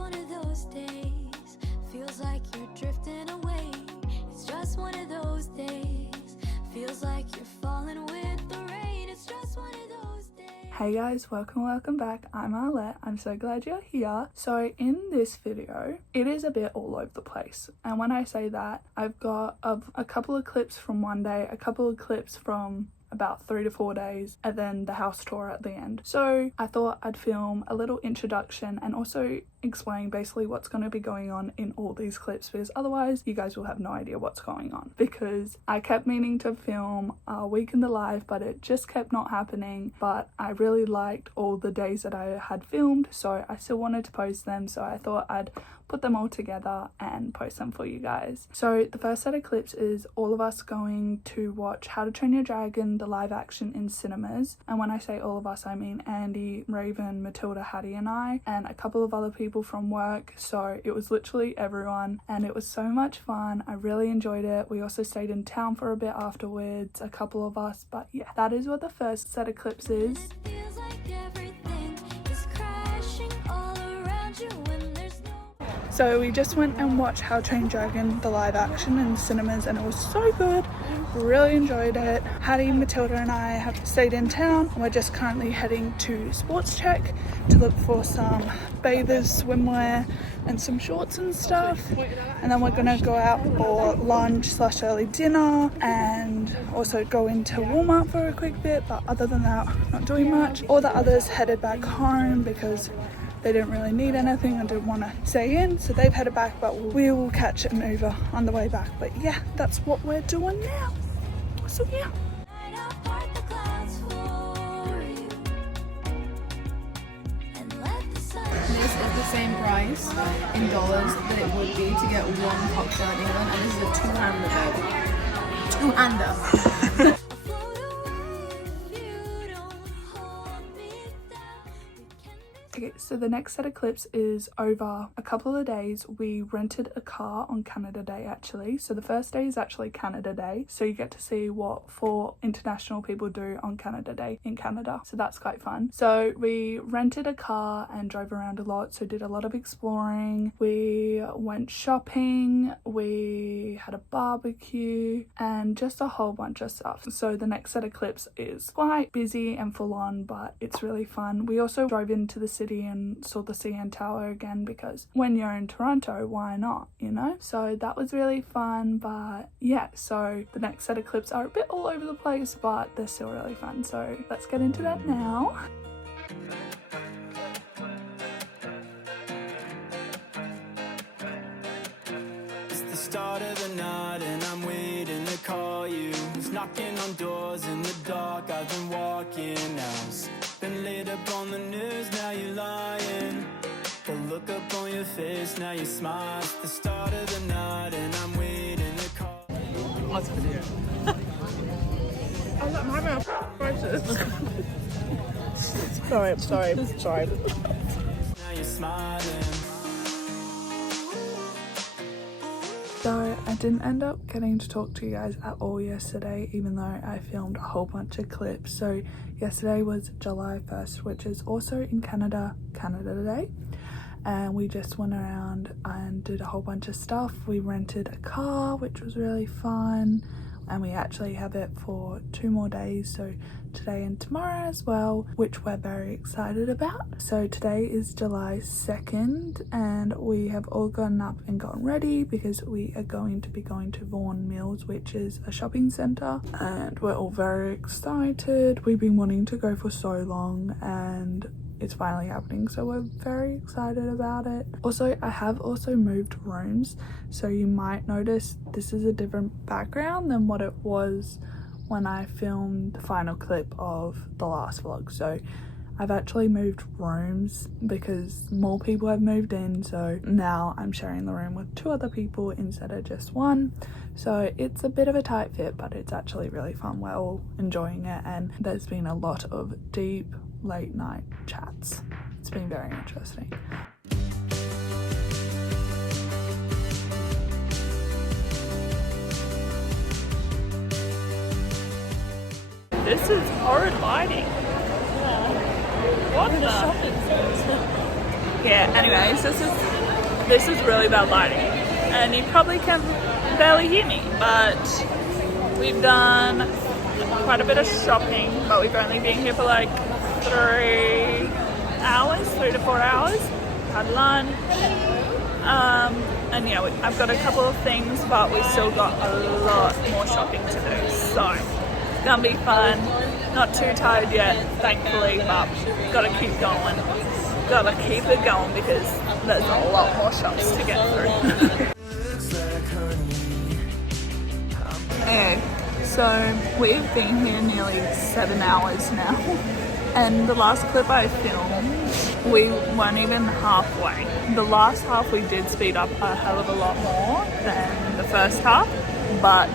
one of those days. Feels like you're drifting away. It's just one of those days. Feels like you're falling with the rain. It's just one of those days. Hey guys, welcome back. I'm Arlette. I'm so glad you're here. So in this video, it is a bit all over the place. And when I say that, I've got a couple of clips from one day, a couple of clips from about 3 to 4 days, and then the house tour at the end. So I thought I'd film a little introduction and also explain basically what's going to be going on in all these clips, because otherwise you guys will have no idea what's going on, because I kept meaning to film a week in the life, but it just kept not happening. But I really liked all the days that I had filmed, so I still wanted to post them, so I thought I'd put them all together and post them for you guys. So the first set of clips is all of us going to watch How to Train Your Dragon, the live action, in cinemas. And when I say all of us, I mean Andy, Raven, Matilda, Hattie and I, and a couple of other people from work. So it was literally everyone, and it was so much fun. I really enjoyed it. We also stayed in town for a bit afterwards, a couple of us. But yeah, that is what the first set of clips is. It feels like everything is crashing all around you when there's no. So we just went and watched How to Train Your Dragon, the live action, in cinemas, and it was so good. Really enjoyed it. Hattie, Matilda and I have stayed in town, and we're just currently heading to Sports Check to look for some bathers, swimwear and some shorts and stuff. And then we're gonna go out for lunch / early dinner, and also go into Walmart for a quick bit. But other than that, not doing much. All the others headed back home because they didn't really need anything and didn't want to stay in, so they've headed back, but we will catch an Uber on the way back. But yeah, that's what we're doing now. So yeah. This is the same price in dollars that it would be to get one cocktail in England, and this is a two-hander. Okay, so the next set of clips is over a couple of days. We rented a car on Canada Day actually. So the first day is actually Canada Day. So you get to see what 4 international people do on Canada Day in Canada. So that's quite fun. So we rented a car and drove around a lot. So did a lot of exploring. We went shopping. We had a barbecue and just a whole bunch of stuff. So the next set of clips is quite busy and full on, but it's really fun. We also drove into the city and saw the CN Tower again, because when you're in Toronto, why not, you know? So that was really fun. But yeah, so the next set of clips are a bit all over the place, but they're still really fun. So let's get into that now. It's the start of the night and I'm waiting to call you. Who's knocking on doors in the dark? I've been walking out. Been laid up on the news, now you're lying. The look up on your face, now you smile. It's the start of the night and I'm waiting to call. What's the video? I'm having a crisis. Sorry. Now you're smiling. So I didn't end up getting to talk to you guys at all yesterday, even though I filmed a whole bunch of clips. So yesterday was July 1st, which is also in Canada Day. And we just went around and did a whole bunch of stuff. We rented a car, which was really fun. And we actually have it for 2 more days, so today and tomorrow as well, which we're very excited about. So today is July 2nd and we have all gotten up and gotten ready because we are going to be going to Vaughan Mills, which is a shopping centre, and we're all very excited. We've been wanting to go for so long and it's finally happening, so we're very excited about it. Also, I have also moved rooms, so you might notice this is a different background than what it was when I filmed the final clip of the last vlog. So I've actually moved rooms because more people have moved in, so now I'm sharing the room with 2 other people instead of just 1. So it's a bit of a tight fit, but it's actually really fun. We're all enjoying it, and there's been a lot of deep late night chats. It's been very interesting. This is horrid lighting. What the? Yeah, anyways, this is really bad lighting and you probably can barely hear me, but we've done quite a bit of shopping, but we've only been here for like 3 to 4 hours. Had lunch, and yeah, I've got a couple of things, but we still got a lot more shopping to do, so it's gonna be fun. Not too tired yet, thankfully, but gotta keep going. Gotta keep it going because there's a lot more shops to get through. Okay, so we've been here nearly 7 hours now, and the last clip I filmed, we weren't even halfway. The last half we did speed up a hell of a lot more than the first half, but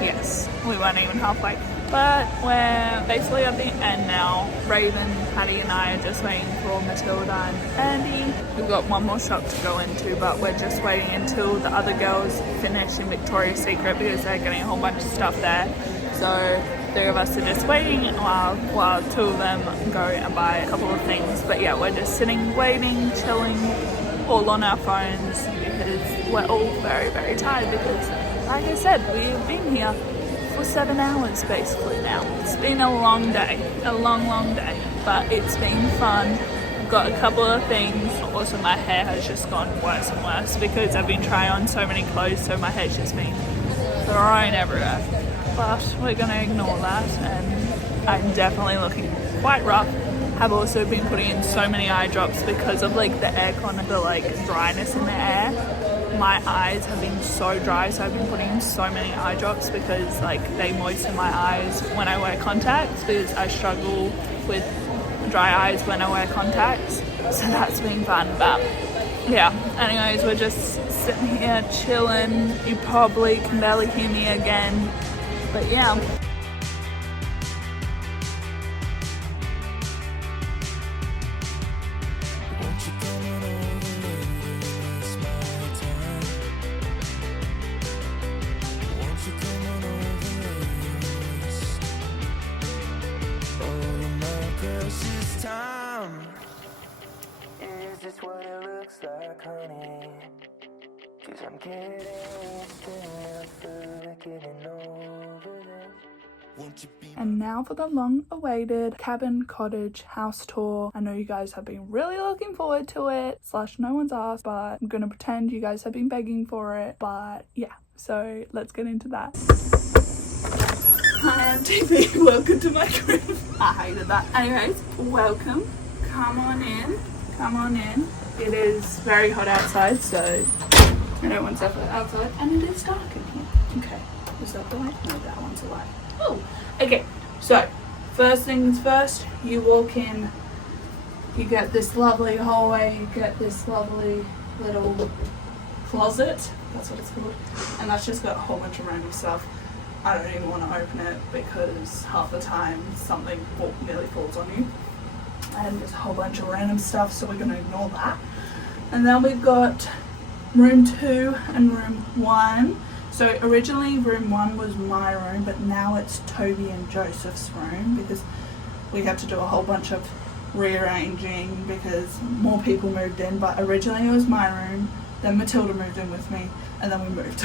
yes, we weren't even halfway. But we're basically at the end now. Raven, Hattie and I are just waiting for Matilda and Andy. We've got one more shop to go into, but we're just waiting until the other girls finish in Victoria's Secret because they're getting a whole bunch of stuff there. So 3 of us are just waiting while 2 of them go and buy a couple of things. But yeah, we're just sitting, waiting, chilling, all on our phones because we're all very, very tired because, like I said, we've been here for 7 hours basically now. It's been a long day, a long day, but it's been fun. I've got a couple of things. Also, my hair has just gone worse and worse because I've been trying on so many clothes, so my hair's just been thrown everywhere. But we're gonna ignore that, and I'm definitely looking quite rough. Have also been putting in so many eye drops because of like the aircon and the like dryness in the air. My eyes have been so dry, so I've been putting in so many eye drops because like they moisten my eyes when I wear contacts because I struggle with dry eyes when I wear contacts, so that's been fun. But yeah, anyways, we're just sitting here chilling. You probably can barely hear me again, but yeah. And now for the long-awaited cabin cottage house tour. I know you guys have been really looking forward to it, / no one's asked, but I'm gonna pretend you guys have been begging for it. But yeah, so let's get into that. Hi, I'm TV. Welcome to my crib. I hated that. Anyways, welcome. Come on in. Come on in. It is very hot outside, so I don't want stuff outside, and it is dark in here. Okay, is that the light? No, that one's a light. Oh, okay. So, first things first, you walk in, you get this lovely hallway, you get this lovely little closet, that's what it's called, and that's just got a whole bunch of random stuff. I don't even want to open it because half the time something nearly falls on you, and there's a whole bunch of random stuff, so we're going to ignore that. And then we've got room 2 and room 1. So originally room 1 was my room, but now it's Toby and Joseph's room because we had to do a whole bunch of rearranging because more people moved in. But originally it was my room, then Matilda moved in with me, and then we moved.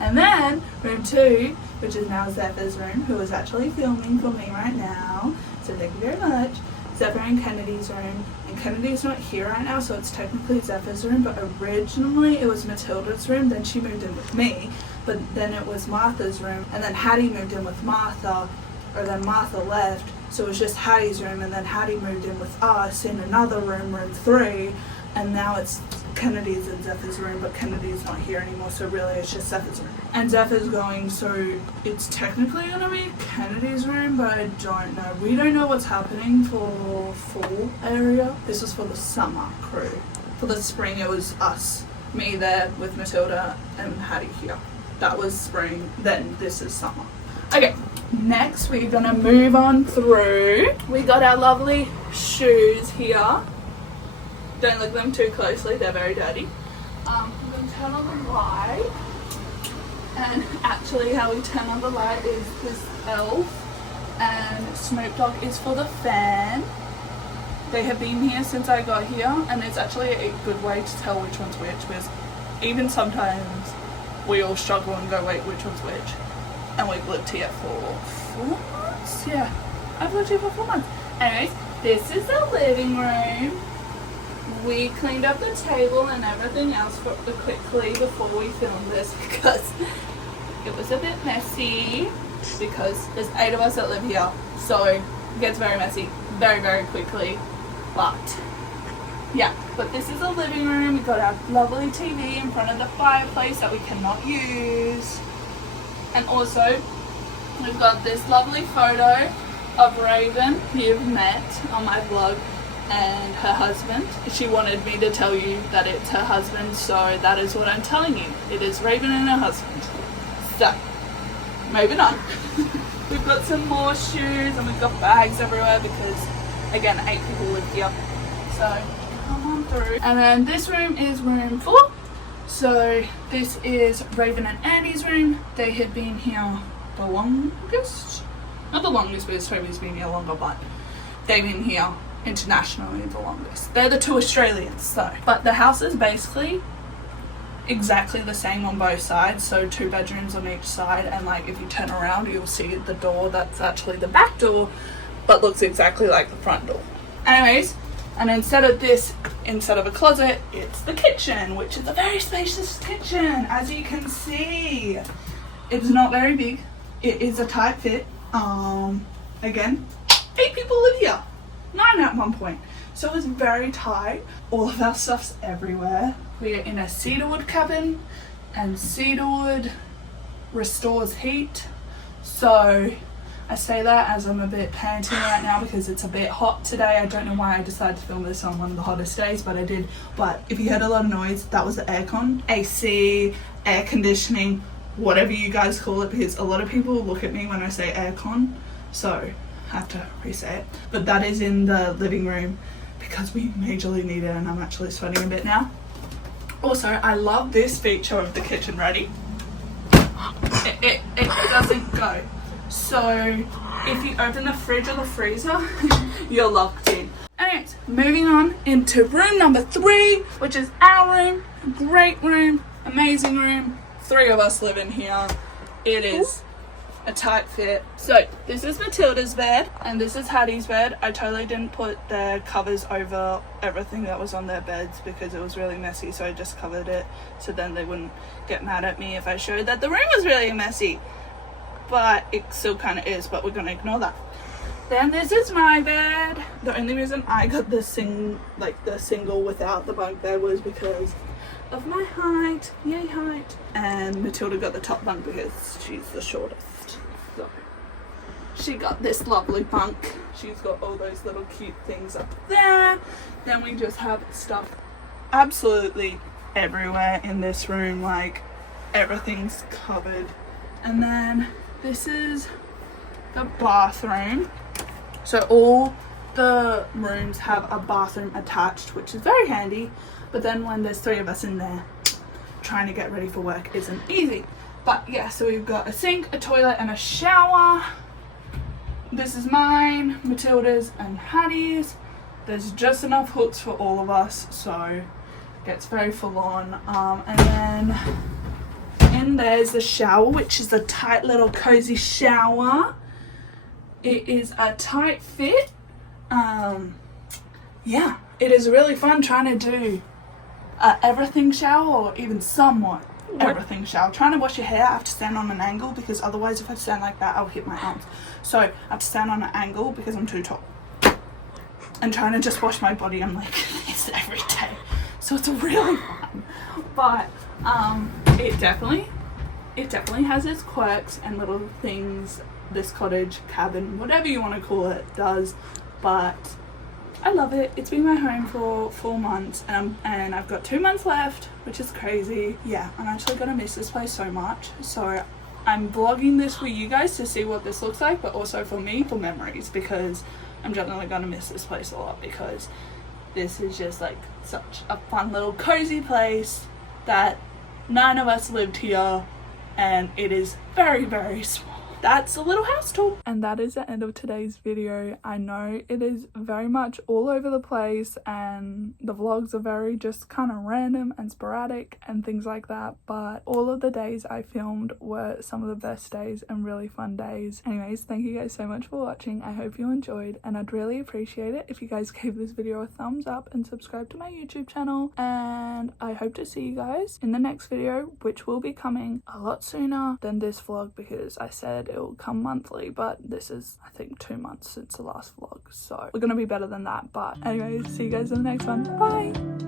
And then room 2, which is now Zephyr's room, who is actually filming for me right now, so thank you very much. Zephyr and Kennedy's room, and Kennedy's not here right now, so it's technically Zephyr's room, but originally it was Matilda's room, then she moved in with me, but then it was Martha's room, and then Hattie moved in with Martha, or then Martha left, so it was just Hattie's room, and then Hattie moved in with us in another room, room 3, and now it's Kennedy's and Zephyr's room, but Kennedy's not here anymore, so really it's just Zephyr's room. And Zephyr's going, so it's technically gonna be Kennedy's room, but I don't know. We don't know what's happening for fall area. This was for the summer crew. For the spring, it was us, me there with Matilda and Hattie here. That was spring, then this is summer. Okay, next we're gonna move on through. We got our lovely shoes here. Don't look at them too closely, they're very dirty. I'm going to turn on the light. And actually how we turn on the light is this elf. And Snoop Dogg is for the fan. They have been here since I got here, and it's actually a good way to tell which one's which, because even sometimes we all struggle and go, wait, which one's which? And we've lived here for 4 months? Yeah, I've lived here for 4 months. Anyways, this is the living room. We cleaned up the table and everything else quickly before we filmed this because it was a bit messy, because there's 8 of us that live here, so it gets very messy very, very quickly. But yeah, but this is the living room. We've got our lovely TV in front of the fireplace that we cannot use. And also, we've got this lovely photo of Raven, who you've met on my vlog, and her husband. She wanted me to tell you that it's her husband, so that is what I'm telling you. It is Raven and her husband. So, moving on. We've got some more shoes and we've got bags everywhere because, again, 8 people live here. So, come on through. And then this room is room 4. So, this is Raven and Andy's room. They had been here the longest. Not the longest, because Toby's been here longer, but they've been here internationally the longest. They're the 2 Australians, so. But the house is basically exactly the same on both sides, so 2 bedrooms on each side, and like if you turn around you'll see the door that's actually the back door but looks exactly like the front door. Anyways, and instead of a closet, it's the kitchen, which is a very spacious kitchen. As you can see, it's not very big, it is a tight fit. Again, 8 people live here, 9 at one point, so it's very tight. All of our stuff's everywhere. We are in a cedarwood cabin, and cedarwood restores heat. So I say that as I'm a bit panting right now because it's a bit hot today. I don't know why I decided to film this on one of the hottest days, but I did. But if you heard a lot of noise, that was the aircon, AC, air conditioning, whatever you guys call it, because a lot of people look at me when I say aircon, so I have to re-say it. But that is in the living room because we majorly need it, and I'm actually sweating a bit now. Also, I love this feature of the kitchen. Ready? It doesn't go. So if you open the fridge or the freezer, you're locked in. Anyways, moving on into room number 3, which is our room. Great room, amazing room. 3 of us live in here. It is a tight fit. So this is Matilda's bed and this is Hattie's bed. I totally didn't put the covers over everything that was on their beds because it was really messy, so I just covered it so then they wouldn't get mad at me if I showed that the room was really messy. But it still kind of is, but we're gonna ignore that. Then this is my bed. The only reason I got the single without the bunk bed was because of my height. Yay, height. And Matilda got the top bunk because she's the shortest. So she got this lovely bunk. She's got all those little cute things up there. Then we just have stuff absolutely everywhere in this room, like everything's covered. And then this is the bathroom. So all the rooms have a bathroom attached, which is very handy, but then when there's 3 of us in there, trying to get ready for work isn't easy. But yeah, so we've got a sink, a toilet and a shower. This is mine, Matilda's and Hattie's. There's just enough hooks for all of us, so it gets very full on. And then in there's the shower, which is a tight little cozy shower. It is a tight fit. Yeah, it is really fun trying to do everything shower, or even somewhat everything shower. Trying to wash your hair, I have to stand on an angle because otherwise if I stand like that I'll hit my arms. So I have to stand on an angle because I'm too tall. And trying to just wash my body, I'm like this every day. So it's really fun. But it definitely has its quirks and little things this cottage, cabin, whatever you want to call it, does. But I love it. It's been my home for 4 months and I've got 2 months left, which is crazy. Yeah, I'm actually gonna miss this place so much. So I'm vlogging this for you guys to see what this looks like, but also for me, for memories, because I'm generally gonna miss this place a lot because this is just like such a fun little cozy place that 9 of us lived here, and it is very, very small. that's a little house tour. And that is the end of today's video. I know it is very much all over the place and the vlogs are very just kind of random and sporadic and things like that, but all of the days I filmed were some of the best days and really fun days. Anyways, thank you guys so much for watching. I hope you enjoyed, and I'd really appreciate it if you guys gave this video a thumbs up and subscribe to my YouTube channel, and I hope to see you guys in the next video, which will be coming a lot sooner than this vlog because I said it will come monthly, but this is I think 2 months since the last vlog, so we're gonna be better than that. But anyways, see you guys in the next one. Bye.